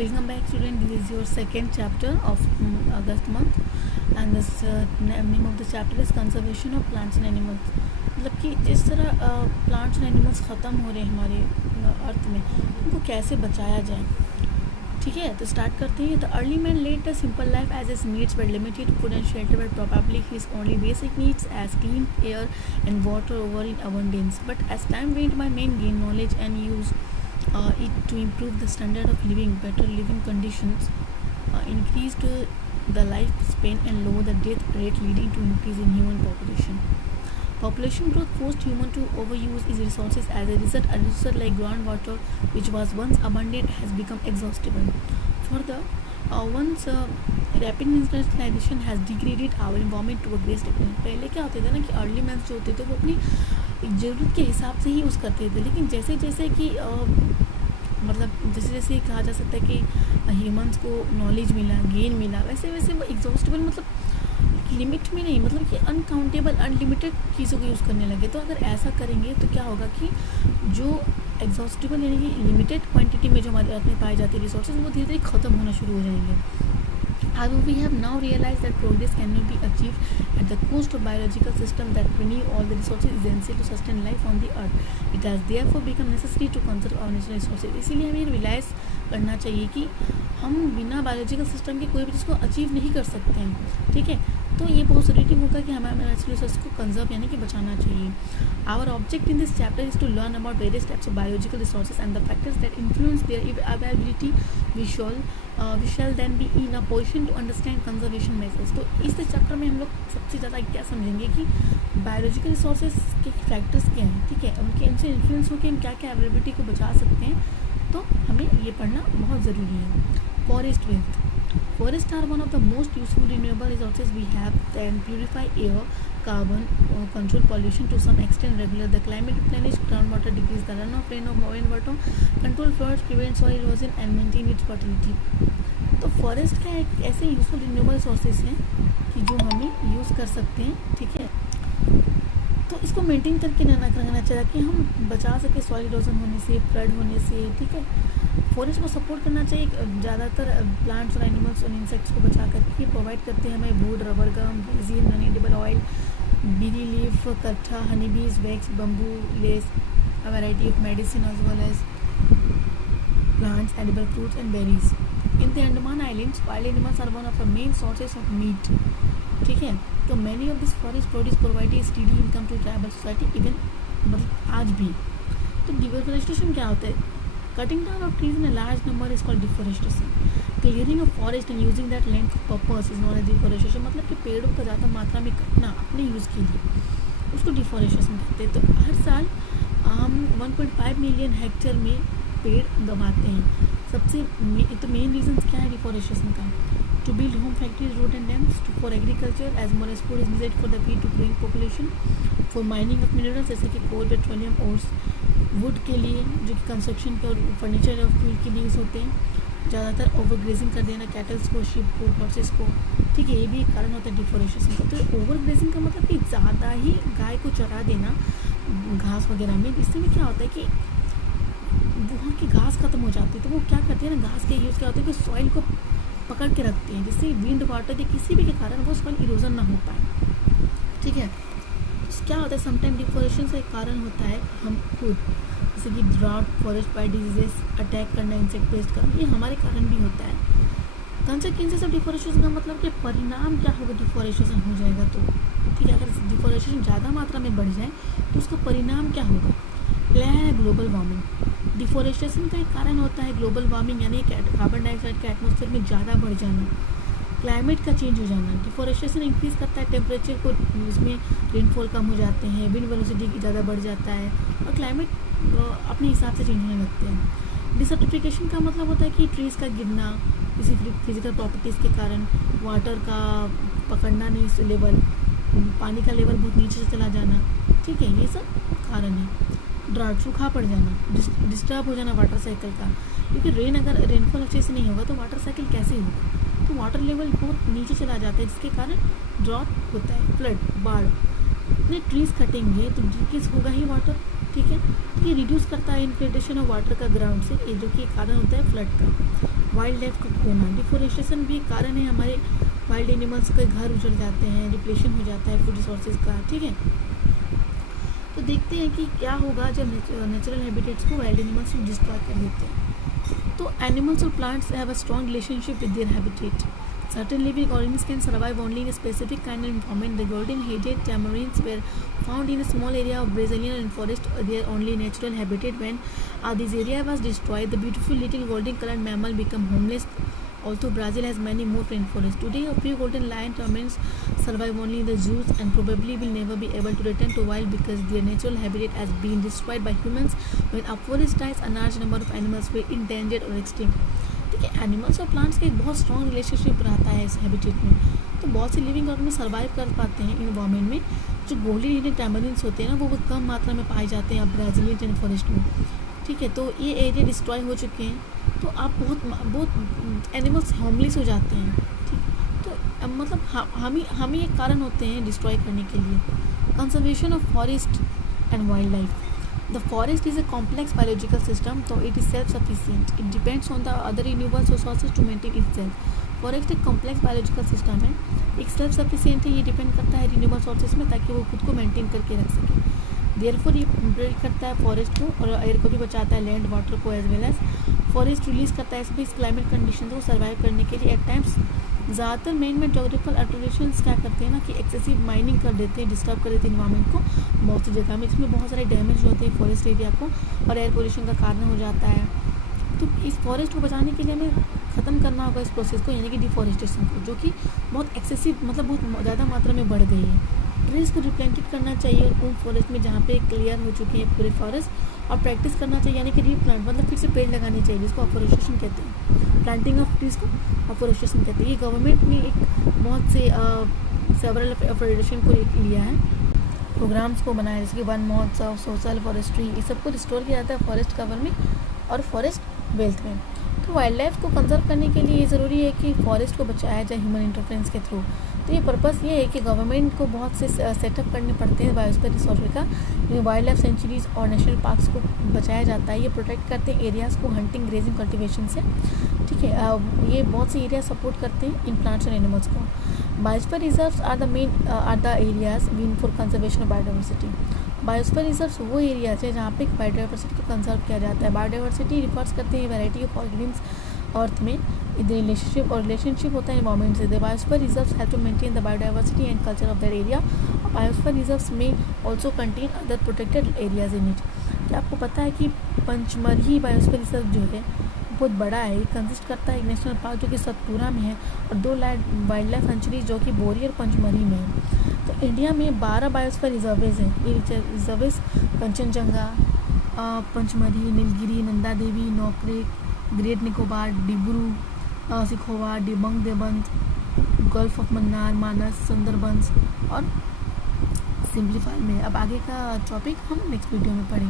Welcome back, student. This is your second chapter of August month, and this name of the chapter is conservation of plants and animals. मतलब कि जिस तरह plants and animals ख़त्म हो रहे हैं हमारे अर्थ में, उनको कैसे बचाया जाए. ठीक है, तो स्टार्ट करते हैं. The early man led a simple life as his needs were limited. Food and shelter were probably his only basic needs as clean air and water over in abundance. But as time went by, men gained knowledge and used it to improve the standard of living, better living conditions, increased the lifespan and lower the death rate, leading to increase in human population. Population growth forced humans to overuse its resources. As a result, a resource like groundwater, which was once abundant, has become exhaustible. Further, once rapid industrialization has degraded our environment to a great extent. पहले क्या होते थे ना कि early mains जो होते थे वो अपनी ज़रूरत के हिसाब से ही यूज़ करते थे, लेकिन जैसे जैसे कि मतलब जैसे जैसे कहा जा सकता है कि ह्यूमंस को नॉलेज मिला, गेन मिला, वैसे वैसे वो एग्जॉस्टेबल मतलब लिमिट में नहीं, मतलब कि अनकाउंटेबल अनलिमिटेड चीज़ों को यूज़ करने लगे. तो अगर ऐसा करेंगे तो क्या होगा कि जो एग्जॉस्टेबल यानी कि लिमिटेड क्वांटिटी में जो हमारे अर्थ में पाई जाती है रिसोर्सेज, वो धीरे धीरे ख़त्म होना शुरू हो जाएंगे. However, we have now realized that progress cannot be achieved at the cost of biological system that renew all the resources essential to sustain life on the earth. It has therefore become necessary to conserve our natural resources. इसीलिए हमें realise करना चाहिए कि हम बिना biological system के कोई भी चीज़ को अचीव नहीं कर सकते हैं. ठीक है, तो ये बहुत ज़रूरी होगा कि हमें नेचुरल रिसोर्स को कंजर्व यानी कि बचाना चाहिए. Our object in this chapter is to learn about various types of biological resources and the factors that influence their availability. We shall then be in a position to understand conservation methods. तो इस chapter में हम लोग सबसे ज़्यादा क्या समझेंगे कि बायोलॉजिकल रिसोर्सेज के फैक्टर्स क्या हैं. ठीक है, उनके इनसे इन्फ्लुएंस होकर हम क्या क्या अवेलेबिलिटी को बचा सकते हैं, तो हमें ये पढ़ना बहुत ज़रूरी है. Forest wealth. Forests are one of the most useful renewable resources we have. They purify air, carbon, control pollution to some extent, regulate the climate, replenish groundwater, decrease the runoff of rainwater, control floods, prevent soil erosion and maintain its fertility. तो forest क्या एक ऐसे useful renewable resources हैं कि जो हमें use कर सकते हैं. ठीक है, तो इसको मेंटेन करके रहना चाहिए कि हम बचा सके सॉइल इरोजन होने से, फ्लड होने से. ठीक है, फॉरेस्ट को सपोर्ट करना चाहिए. ज़्यादातर प्लांट्स और एनिमल्स और इंसेक्ट्स को बचा करके प्रोवाइड करते हैं हमें wood, rubber gum, resin, non edible oil, bidi leaf, कट्ठा, honey bees, wax, bamboo, lac, a variety of medicine as well as plants, edible fruits and berries. In the Andaman Islands, wild animals are one of the main sources of meat. ठीक है, तो many of this forest produce provide a steady income to tribal society even मतलब आज भी. तो deforestation क्या होता है? Cutting down of trees in a large number is called deforestation. Clearing of forest and using that land for purpose is known as deforestation. मतलब कि पेड़ों का ज़्यादा मात्रा में कटना अपने यूज़ के लिए, उसको डिफोरेस्टेशन कहते हैं. तो हर साल हम 1.5 मिलियन हेक्टेयर में पेड़ गंवाते हैं. सबसे तो मेन रीजन क्या है डिफोरेस्टेशन का? To build home factories, road and dams, for agriculture as more as food is needed for the feed to growing population, for mining of minerals जैसे कि कोल, पेट्रोलियम, ओर्स, वुड के लिए जो कि construction के और फर्नीचर और फ्यूल के लिए यूज़ होते हैं. ज़्यादातर ओवर ग्रेजिंग कर देना कैटल्स को, शिप को, हॉर्सेस को. ठीक है, ये भी एक कारण होता है डिफोरेस्टेशन का. तो ओवर ग्रेजिंग का मतलब कि ज़्यादा ही गाय को चरा देना घास वगैरह में. इससे भी क्या होता है कि वहाँ की घास खत्म हो जाती है. तो वो क्या करते हैं ना, घास के यूज़ क्या होता है कि सॉइल को पकड़ के रखते हैं, जिससे विंड, वाटर या किसी भी के कारण वो सॉइल इरोजन ना हो पाए. ठीक है, क्या होता है समटाइम डिफोरेस्टेशन से एक कारण होता है हम खुद, जैसे कि drought, forest fire diseases, attack करना इंसेक्ट पेस्ट का, ये हमारे कारण भी होता है. कंसेक्वेंसेस ऑफ डिफोरेस्टेशन का मतलब कि परिणाम क्या होगा डिफोरेस्टेशन हो जाएगा तो. ठीक है, अगर डिफोरेस्टेशन ज़्यादा मात्रा में बढ़ जाए तो उसका परिणाम क्या होगा? क्या है? Global warming. डिफोरेस्टेशन का एक कारण होता है ग्लोबल वार्मिंग यानी कार्बन डाइऑक्साइड का एटमॉस्फेयर में ज़्यादा बढ़ जाना, क्लाइमेट का चेंज हो जाना. डिफोरेस्टेशन इंक्रीज़ करता है टेम्परेचर को, उसमें रेनफॉल कम हो जाते हैं, विंड वेलोसिटी ज़्यादा बढ़ जाता है और क्लाइमेट अपने हिसाब से चेंज होने लगते हैं. डिसर्टिफिकेशन का मतलब होता है कि ट्रीज़ का गिरना किसी फिजिकल प्रॉपर्टीज़ के कारण, वाटर का पकड़ना नहीं लेवल, पानी का लेवल बहुत नीचे से चला जाना. ठीक है, ये सब कारण है. ड्राउट, सूखा पड़ जाना, डिस्टर्ब हो जाना वाटर साइकिल का, क्योंकि अगर रेनफॉल अच्छे से नहीं होगा तो वाटर साइकिल कैसे होगा? तो वाटर लेवल बहुत नीचे चला जाता है, जिसके कारण ड्रॉट होता है, फ्लड, बाढ़. इतने ट्रीज़ कटेंगे तो डिक्रीज होगा ही वाटर. ठीक है, ये रिड्यूस करता है इन्फिल्ट्रेशन ऑफ वाटर का ग्राउंड से, ये जो कि कारण होता है फ्लड का. वाइल्ड लाइफ का खोना, डिफोरेस्टेशन भी कारण है, हमारे वाइल्ड एनिमल्स के घर उजड़ जाते हैं, डिप्लेशन हो जाता है फूड रिसोर्सेज का, ठीक है। तो देखते हैं कि क्या होगा जब नेचुरल हैबिटेट्स को वाइल्ड एनिमल्स डिस्ट्रॉय कर देते हैं। तो एनिमल्स और plants have a strong relationship with their habitat. Certain living organisms can survive only in a specific kind of environment. The golden-headed tamarins were found in a small area of Brazilian rainforest, their only natural habitat. When this area was destroyed, the beautiful little golden-colored mammal became homeless. Although Brazil has many more rainforests today, a few golden lion tamarins survive only in the zoos and probably will never be able to return to wild because their natural habitat has been destroyed by humans. When a forest dies, a large number of animals were endangered or extinct. ठीक है, animals और plants का एक बहुत strong relationship रहता है इस habitat में। तो बहुत से लिविंग ऑर्गेनिज्म सर्वाइव कर पाते हैं इन्वायरमेंट में। जो गोल्डन इंडियन टैमरिन्स होते हैं ना, वो बहुत कम मात्रा में पाए जाते हैं अब ब्राज़ीलियन रेन फॉरेस्ट में, ठीक है। तो ये एरिया डिस्ट्रॉय हो चुके हैं, तो आप बहुत एनिमल्स होमलेस हो जाते हैं, ठीक। तो मतलब हम ही एक कारण होते हैं डिस्ट्रॉय करने के लिए। Conservation of forest and wild life. The forest is a complex biological system, so it is self-sufficient. It depends on the other renewable resources to maintain itself. Forest एक कॉम्प्लेक्स बायोलॉजिकल सिस्टम है, एक self sufficient है, ये depend करता है renewable sources में ताकि वो खुद को मेंटेन करके रख सके। देयरफॉर ये प्रोटेक्ट करता है फॉरेस्ट को और एयर को भी बचाता है, लैंड वाटर को as well as. Forest release करता है स्पेस क्लाइमेट कंडीशन को सर्वाइव करने के लिए। एट टाइम्स ज़्यादातर मेन में जोग्राफिकल अल्टरेशंस क्या करते हैं ना कि एक्सेसिव माइनिंग कर देते हैं, डिस्टर्ब कर देते हैं इन्वायरमेंट को बहुत सी जगह में। इसमें बहुत सारे डैमेज होते हैं फॉरेस्ट एरिया को और एयर पोल्यूशन का कारण हो जाता है। तो इस फॉरेस्ट को बचाने के लिए हमें ख़त्म करना होगा इस प्रोसेस को, यानी कि डिफॉरेस्टेशन को, जो कि बहुत एक्सेसिव मतलब बहुत ज़्यादा मात्रा में बढ़ गई है। ट्रीज़ को रिप्लांटेड करना चाहिए और उन फॉरेस्ट में जहाँ पे क्लियर हो चुके हैं पूरे फॉरेस्ट, और प्रैक्टिस करना चाहिए यानी कि रीप्लांट मतलब फिर से पेड़ लगाने चाहिए, जिसको अफोरेस्टेशन कहते हैं। प्लांटिंग ऑफ ट्रीज़ को अफोरेस्टेशन कहते हैं। ये गवर्नमेंट ने एक बहुत से सेवरल अफोरेस्टेशन को लिया है, प्रोग्राम्स को बनाया, जैसे कि वन महोत्सव, सोशल फॉरेस्ट्री, ये सबको रिस्टोर किया जाता है फॉरेस्ट कवर में और फॉरेस्ट वेल्थ में। तो वाइल्ड लाइफ को कंजर्व करने के लिए ये ज़रूरी है कि फॉरेस्ट को बचाया जाए ह्यूमन इंटरफेरेंस के थ्रू। तो ये पर्पस ये है कि गवर्नमेंट को बहुत से सेटअप करने पड़ते हैं बायोस्फीयर रिसोर्स का, वाइल्ड लाइफ सेंचुरीज और नेशनल पार्क्स को बचाया जाता है। ये प्रोटेक्ट करते हैं एरियाज़ को हंटिंग, ग्रेजिंग, कल्टिवेशन से, ठीक है। ये बहुत से एरिया सपोर्ट करते हैं इन प्लांट्स और एनिमल्स को। Biosphere reserves are the areas mean for conservation of biodiversity. Biosphere reserves वो एरियाज है जहाँ पे बायोडाइवर्सिटी को कंजर्व किया जाता है। बायोडाइवर्सिटी रिफर्स करते हैं वैरायटी ऑफ ऑर्गेनिम्स अर्थ में, रिलेशनशिप होता है एनवायरमेंट से। The biosphere reserves have to maintain the biodiversity and culture of that area. Biosphere reserves में also contain other protected areas in it. क्या आपको पता है कि पंचमरही बायोस्फीयर रिजर्व जो है बहुत बड़ा है, ये कंसिस्ट करता है एक नेशनल पार्क जो कि सतपुरा में है और 2 वाइल्ड लाइफ सेंचुरीज जो कि बोरी और पंचमरही में है। तो इंडिया में 12 बायोस्फीयर रिजर्वेज हैं। ये reserves Kanchenjunga, Pachmarhi, Nilgiri, Nanda Devi, Nokrek, great Nicobar, Dibru Saikhowa, Dibang Dihang, gulf of Mannar, Manas, Sundarbans और सिम्प्लीफाई में। अब आगे का टॉपिक हम नेक्स्ट वीडियो में पढ़ेंगे।